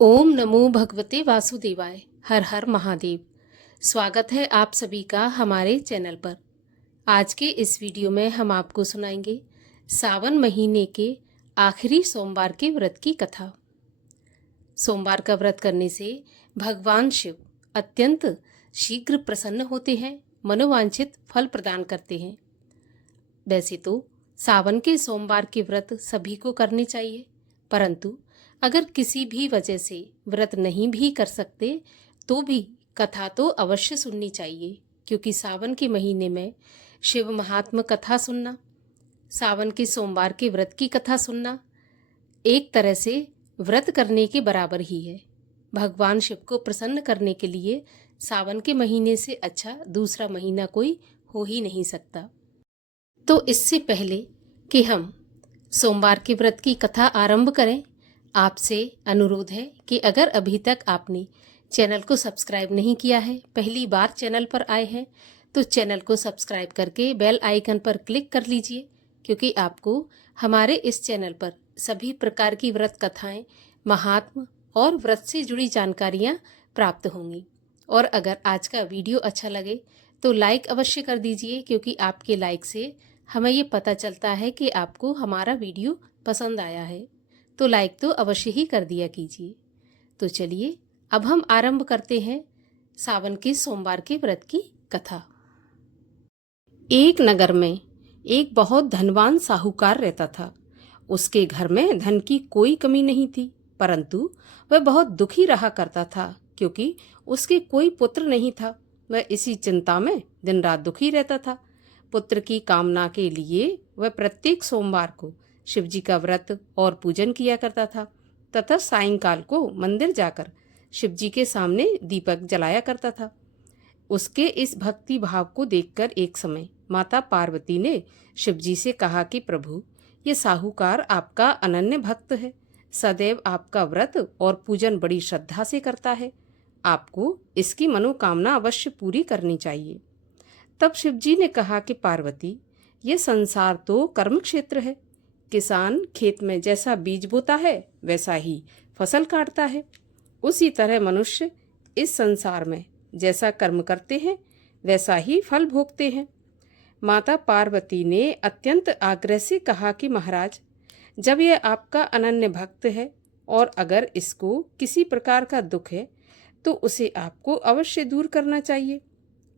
ओम नमो भगवते वासुदेवाय। हर हर महादेव। स्वागत है आप सभी का हमारे चैनल पर। आज के इस वीडियो में हम आपको सुनाएंगे सावन महीने के आखिरी सोमवार के व्रत की कथा। सोमवार का व्रत करने से भगवान शिव अत्यंत शीघ्र प्रसन्न होते हैं, मनोवांछित फल प्रदान करते हैं। वैसे तो सावन के सोमवार के व्रत सभी को करने चाहिए, परंतु अगर किसी भी वजह से व्रत नहीं भी कर सकते तो भी कथा तो अवश्य सुननी चाहिए, क्योंकि सावन के महीने में शिव महात्म कथा सुनना, सावन के सोमवार के व्रत की कथा सुनना एक तरह से व्रत करने के बराबर ही है। भगवान शिव को प्रसन्न करने के लिए सावन के महीने से अच्छा दूसरा महीना कोई हो ही नहीं सकता। तो इससे पहले कि हम सोमवार के व्रत की कथा आरंभ करें, आपसे अनुरोध है कि अगर अभी तक आपने चैनल को सब्सक्राइब नहीं किया है, पहली बार चैनल पर आए हैं, तो चैनल को सब्सक्राइब करके बेल आइकन पर क्लिक कर लीजिए, क्योंकि आपको हमारे इस चैनल पर सभी प्रकार की व्रत कथाएं, महात्म और व्रत से जुड़ी जानकारियां प्राप्त होंगी। और अगर आज का वीडियो अच्छा लगे तो लाइक अवश्य कर दीजिए, क्योंकि आपके लाइक से हमें ये पता चलता है कि आपको हमारा वीडियो पसंद आया है। तो लाइक तो अवश्य ही कर दिया कीजिए। तो चलिए अब हम आरंभ करते हैं सावन के सोमवार के व्रत की कथा। एक नगर में एक बहुत धनवान साहूकार रहता था। उसके घर में धन की कोई कमी नहीं थी, परंतु वह बहुत दुखी रहा करता था, क्योंकि उसके कोई पुत्र नहीं था। वह इसी चिंता में दिन रात दुखी रहता था। पुत्र की कामना के लिए वह प्रत्येक सोमवार को शिवजी का व्रत और पूजन किया करता था, तथा सायंकाल को मंदिर जाकर शिवजी के सामने दीपक जलाया करता था। उसके इस भक्ति भाव को देखकर एक समय माता पार्वती ने शिवजी से कहा कि प्रभु, ये साहूकार आपका अनन्य भक्त है, सदैव आपका व्रत और पूजन बड़ी श्रद्धा से करता है, आपको इसकी मनोकामना अवश्य पूरी करनी चाहिए। तब शिवजी ने कहा कि पार्वती, ये संसार तो कर्म क्षेत्र है। किसान खेत में जैसा बीज बोता है वैसा ही फसल काटता है। उसी तरह मनुष्य इस संसार में जैसा कर्म करते हैं वैसा ही फल भोगते हैं। माता पार्वती ने अत्यंत आग्रह से कहा कि महाराज, जब यह आपका अनन्य भक्त है और अगर इसको किसी प्रकार का दुख है तो उसे आपको अवश्य दूर करना चाहिए।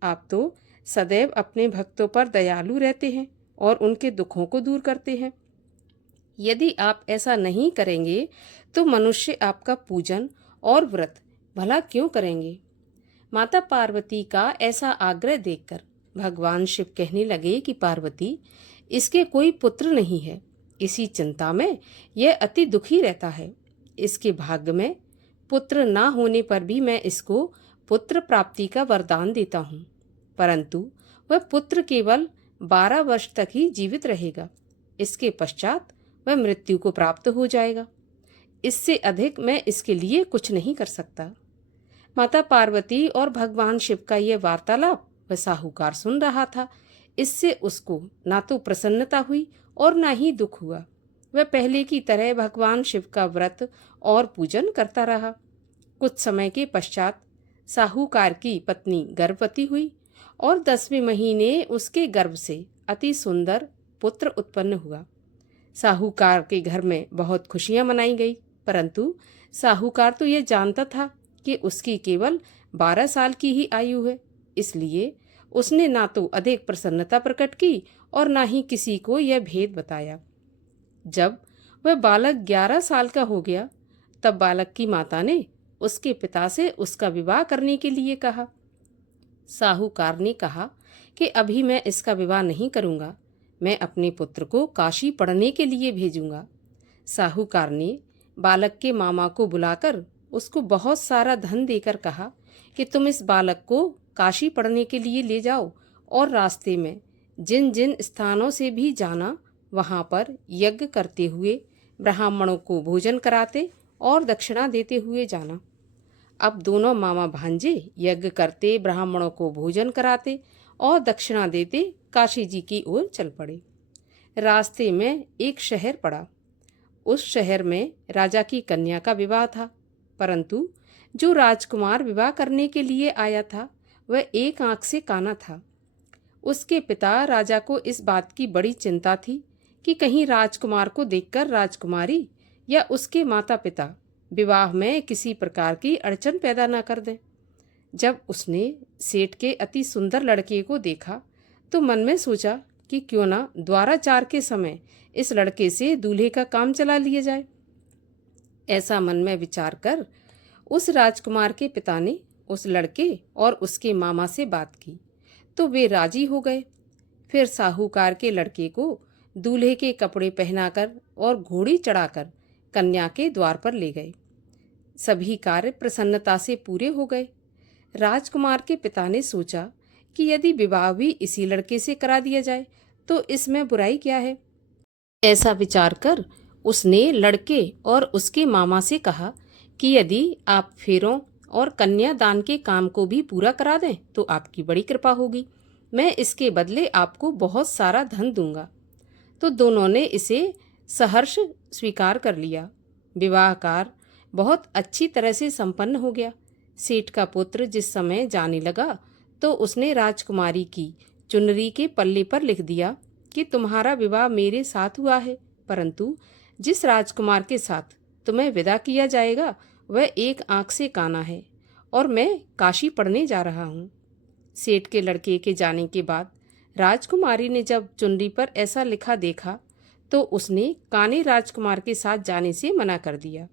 आप तो सदैव अपने भक्तों पर दयालु रहते हैं और उनके दुखों को दूर करते हैं। यदि आप ऐसा नहीं करेंगे तो मनुष्य आपका पूजन और व्रत भला क्यों करेंगे। माता पार्वती का ऐसा आग्रह देखकर भगवान शिव कहने लगे कि पार्वती, इसके कोई पुत्र नहीं है, इसी चिंता में यह अति दुखी रहता है। इसके भाग्य में पुत्र ना होने पर भी मैं इसको पुत्र प्राप्ति का वरदान देता हूँ, परंतु वह पुत्र केवल 12 वर्ष तक ही जीवित रहेगा। इसके पश्चात वह मृत्यु को प्राप्त हो जाएगा। इससे अधिक मैं इसके लिए कुछ नहीं कर सकता। माता पार्वती और भगवान शिव का यह वार्तालाप वह साहूकार सुन रहा था। इससे उसको ना तो प्रसन्नता हुई और ना ही दुख हुआ। वह पहले की तरह भगवान शिव का व्रत और पूजन करता रहा। कुछ समय के पश्चात साहूकार की पत्नी गर्भवती हुई और 10वें महीने उसके गर्भ से अति सुंदर पुत्र उत्पन्न हुआ। साहूकार के घर में बहुत खुशियां मनाई गई, परंतु साहूकार तो यह जानता था कि उसकी केवल 12 साल की ही आयु है, इसलिए उसने ना तो अधिक प्रसन्नता प्रकट की और ना ही किसी को यह भेद बताया। जब वह बालक 11 साल का हो गया, तब बालक की माता ने उसके पिता से उसका विवाह करने के लिए कहा। साहूकार ने कहा कि अभी मैं इसका विवाह नहीं करूंगा, मैं अपने पुत्र को काशी पढ़ने के लिए भेजूंगा। साहूकार ने बालक के मामा को बुलाकर उसको बहुत सारा धन देकर कहा कि तुम इस बालक को काशी पढ़ने के लिए ले जाओ और रास्ते में जिन जिन स्थानों से भी जाना, वहां पर यज्ञ करते हुए ब्राह्मणों को भोजन कराते और दक्षिणा देते हुए जाना। अब दोनों मामा भांजे यज्ञ करते, ब्राह्मणों को भोजन कराते और दक्षिणा देते काशी जी की ओर चल पड़े। रास्ते में एक शहर पड़ा। उस शहर में राजा की कन्या का विवाह था, परंतु जो राजकुमार विवाह करने के लिए आया था वह एक आंख से काना था। उसके पिता राजा को इस बात की बड़ी चिंता थी कि कहीं राजकुमार को देखकर राजकुमारी या उसके माता पिता विवाह में किसी प्रकार की अड़चन पैदा न कर दें। जब उसने सेठ के अति सुंदर लड़के को देखा तो मन में सोचा कि क्यों ना द्वाराचार के समय इस लड़के से दूल्हे का काम चला लिया जाए। ऐसा मन में विचार कर उस राजकुमार के पिता ने उस लड़के और उसके मामा से बात की तो वे राजी हो गए। फिर साहूकार के लड़के को दूल्हे के कपड़े पहनाकर और घोड़ी चढ़ाकर कन्या के द्वार पर ले गए। सभी कार्य प्रसन्नता से पूरे हो गए। राजकुमार के पिता ने सोचा कि यदि विवाह भी इसी लड़के से करा दिया जाए तो इसमें बुराई क्या है। ऐसा विचार कर उसने लड़के और उसके मामा से कहा कि यदि आप फेरों और कन्यादान के काम को भी पूरा करा दें तो आपकी बड़ी कृपा होगी। मैं इसके बदले आपको बहुत सारा धन दूंगा। तो दोनों ने इसे सहर्ष स्वीकार कर लिया। विवाह कार्य बहुत अच्छी तरह से संपन्न हो गया। सेठ का पुत्र जिस समय जाने लगा तो उसने राजकुमारी की चुनरी के पल्ले पर लिख दिया कि तुम्हारा विवाह मेरे साथ हुआ है, परंतु जिस राजकुमार के साथ तुम्हें विदा किया जाएगा वह एक आंख से काना है और मैं काशी पढ़ने जा रहा हूँ। सेठ के लड़के के जाने के बाद राजकुमारी ने जब चुनरी पर ऐसा लिखा देखा तो उसने काने राजकुमार के साथ जाने से मना कर दिया।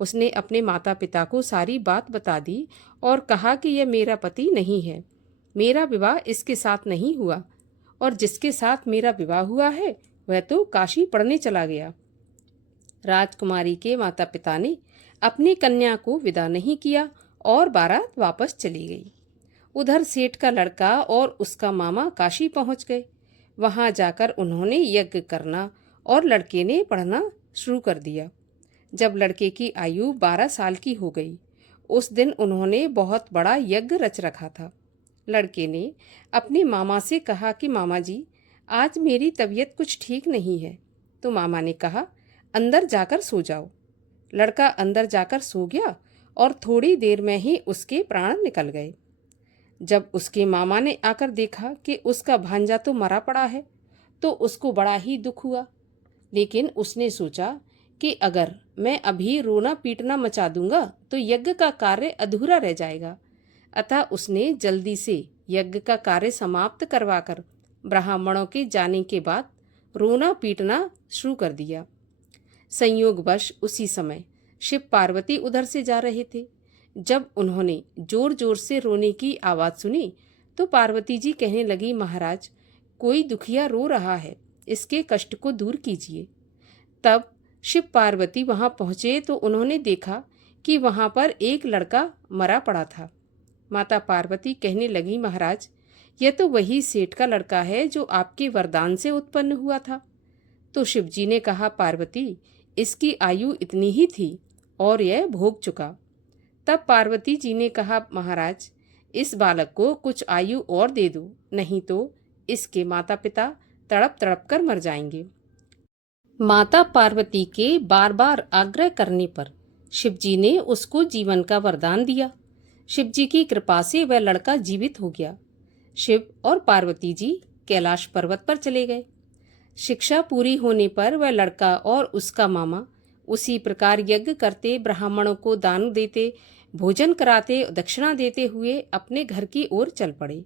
उसने अपने माता पिता को सारी बात बता दी और कहा कि यह मेरा पति नहीं है, मेरा विवाह इसके साथ नहीं हुआ और जिसके साथ मेरा विवाह हुआ है वह तो काशी पढ़ने चला गया। राजकुमारी के माता पिता ने अपनी कन्या को विदा नहीं किया और बारात वापस चली गई। उधर सेठ का लड़का और उसका मामा काशी पहुंच गए। वहां जाकर उन्होंने यज्ञ करना और लड़के ने पढ़ना शुरू कर दिया। जब लड़के की आयु 12 साल की हो गई उस दिन उन्होंने बहुत बड़ा यज्ञ रच रखा था। लड़के ने अपने मामा से कहा कि मामा जी, आज मेरी तबीयत कुछ ठीक नहीं है। तो मामा ने कहा, अंदर जाकर सो जाओ। लड़का अंदर जाकर सो गया और थोड़ी देर में ही उसके प्राण निकल गए। जब उसके मामा ने आकर देखा कि उसका भांजा तो मरा पड़ा है तो उसको बड़ा ही दुख हुआ, लेकिन उसने सोचा कि अगर मैं अभी रोना पीटना मचा दूंगा तो यज्ञ का कार्य अधूरा रह जाएगा। अतः उसने जल्दी से यज्ञ का कार्य समाप्त करवाकर ब्राह्मणों के जाने के बाद रोना पीटना शुरू कर दिया। संयोगवश उसी समय शिव पार्वती उधर से जा रहे थे। जब उन्होंने जोर जोर से रोने की आवाज़ सुनी तो पार्वती जी कहने लगी, महाराज, कोई दुखिया रो रहा है, इसके कष्ट को दूर कीजिए। तब शिव पार्वती वहां पहुंचे तो उन्होंने देखा कि वहां पर एक लड़का मरा पड़ा था। माता पार्वती कहने लगी, महाराज, यह तो वही सेठ का लड़का है जो आपके वरदान से उत्पन्न हुआ था। तो शिवजी ने कहा, पार्वती, इसकी आयु इतनी ही थी और यह भोग चुका। तब पार्वती जी ने कहा, महाराज, इस बालक को कुछ आयु और दे दो, नहीं तो इसके माता पिता तड़प तड़प कर मर जाएंगे। माता पार्वती के बार बार आग्रह करने पर शिवजी ने उसको जीवन का वरदान दिया। शिवजी की कृपा से वह लड़का जीवित हो गया। शिव और पार्वती जी कैलाश पर्वत पर चले गए। शिक्षा पूरी होने पर वह लड़का और उसका मामा उसी प्रकार यज्ञ करते, ब्राह्मणों को दान देते, भोजन कराते, दक्षिणा देते हुए अपने घर की ओर चल पड़े।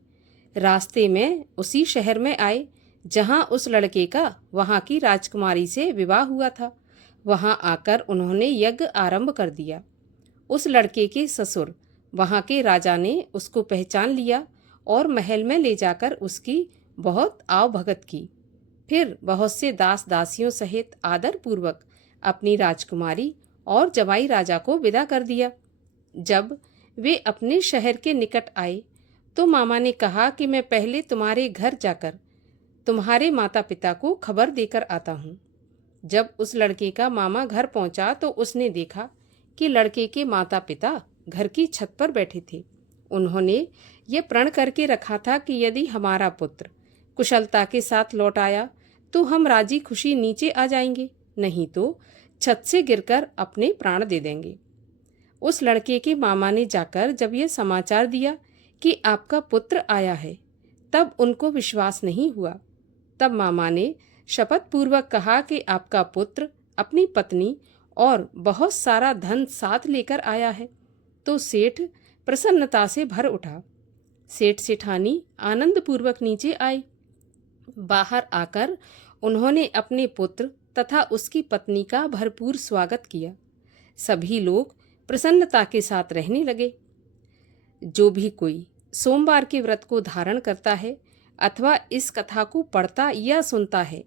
रास्ते में उसी शहर में आए जहां उस लड़के का वहां की राजकुमारी से विवाह हुआ था। वहां आकर उन्होंने यज्ञ आरंभ कर दिया। उस लड़के के ससुर वहां के राजा ने उसको पहचान लिया और महल में ले जाकर उसकी बहुत आवभगत की। फिर बहुत से दास दासियों सहित आदर पूर्वक अपनी राजकुमारी और जवाई राजा को विदा कर दिया। जब वे अपने शहर के निकट आए तो मामा ने कहा कि मैं पहले तुम्हारे घर जाकर तुम्हारे माता पिता को खबर देकर आता हूँ। जब उस लड़के का मामा घर पहुंचा तो उसने देखा कि लड़के के माता पिता घर की छत पर बैठे थे। उन्होंने ये प्रण करके रखा था कि यदि हमारा पुत्र कुशलता के साथ लौट आया तो हम राजी खुशी नीचे आ जाएंगे, नहीं तो छत से गिरकर अपने प्राण दे देंगे। उस लड़के के मामा ने जाकर जब यह समाचार दिया कि आपका पुत्र आया है, तब उनको विश्वास नहीं हुआ। तब मामा ने शपथ पूर्वक कहा कि आपका पुत्र अपनी पत्नी और बहुत सारा धन साथ लेकर आया है। तो सेठ प्रसन्नता से भर उठा। सेठ सेठानी आनंद पूर्वक नीचे आए। बाहर आकर उन्होंने अपने पुत्र तथा उसकी पत्नी का भरपूर स्वागत किया। सभी लोग प्रसन्नता के साथ रहने लगे। जो भी कोई सोमवार के व्रत को धारण करता है अथवा इस कथा को पढ़ता या सुनता है,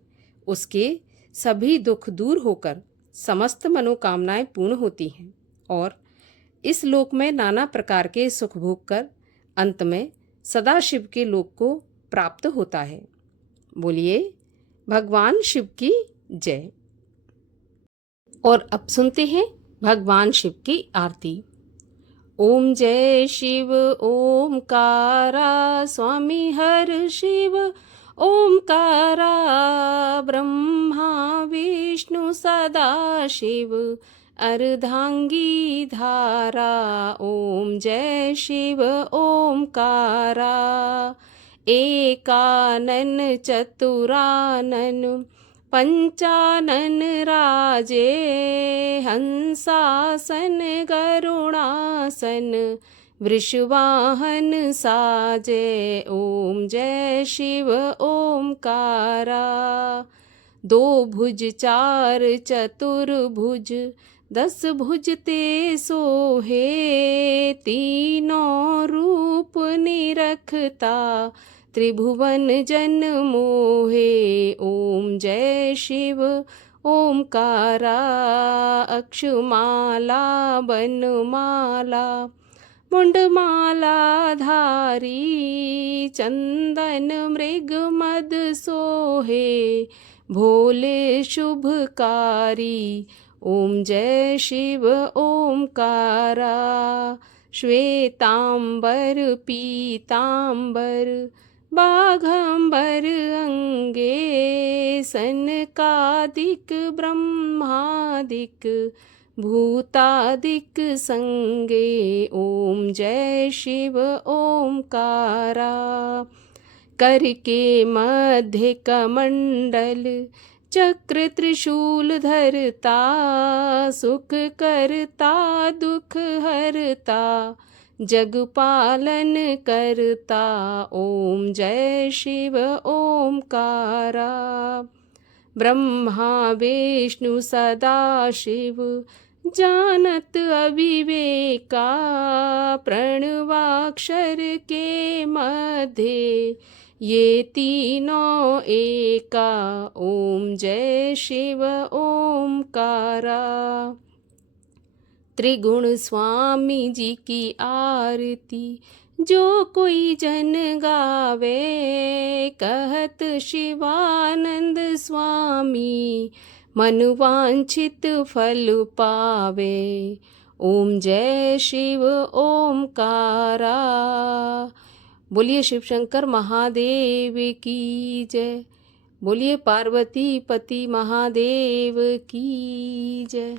उसके सभी दुख दूर होकर समस्त मनोकामनाएं पूर्ण होती हैं और इस लोक में नाना प्रकार के सुख भोग कर अंत में सदाशिव के लोक को प्राप्त होता है। बोलिए भगवान शिव की जय। और अब सुनते हैं भगवान शिव की आरती। ओम जय शिव ओमकारा स्वामी हर शिव ओमकारा ब्रह्मा विष्णु सदा शिव अर्धांगी धारा। ओम जय शिव ओमकारा एकानन चतुरानन पंचानन राजे हंसासन गरुणासन वृषवाहन साजे। ओम जय शिव ओमकारा दो भुज चार चतुर्भुज 10 भुज ते सोहे तीनों रूप निरखता त्रिभुवन जन मोहे। ओम जय शिव ओमकारा अक्षमाला बनमाला मुंडमाला धारी चंदन मृग मद सोहे भोले शुभकारी। ओम जय शिव ओमकारा श्वेतांबर पीतांबर बाघंबर अंगे सनकादिक ब्रह्मादिक भूतादिक संगे। ओम जय शिव ओमकारा करके मध्य कमंडल चक्र त्रिशूल धरता सुख करता दुख हरता जग पालन करता। ओम जय शिव ओमकारा ब्रह्मा विष्णु सदा शिव जानत अविवेका प्रणवाक्षर के मध्य ये तीनों एका। ओम जय शिव ओमकारा त्रिगुण स्वामी जी की आरती जो कोई जन गावे कहत शिवानंद स्वामी मन वांछित फल पावे। ओम जय शिव ओमकारा। बोलिए शिव शंकर महादेव की जय। बोलिए पार्वती पति महादेव की जय।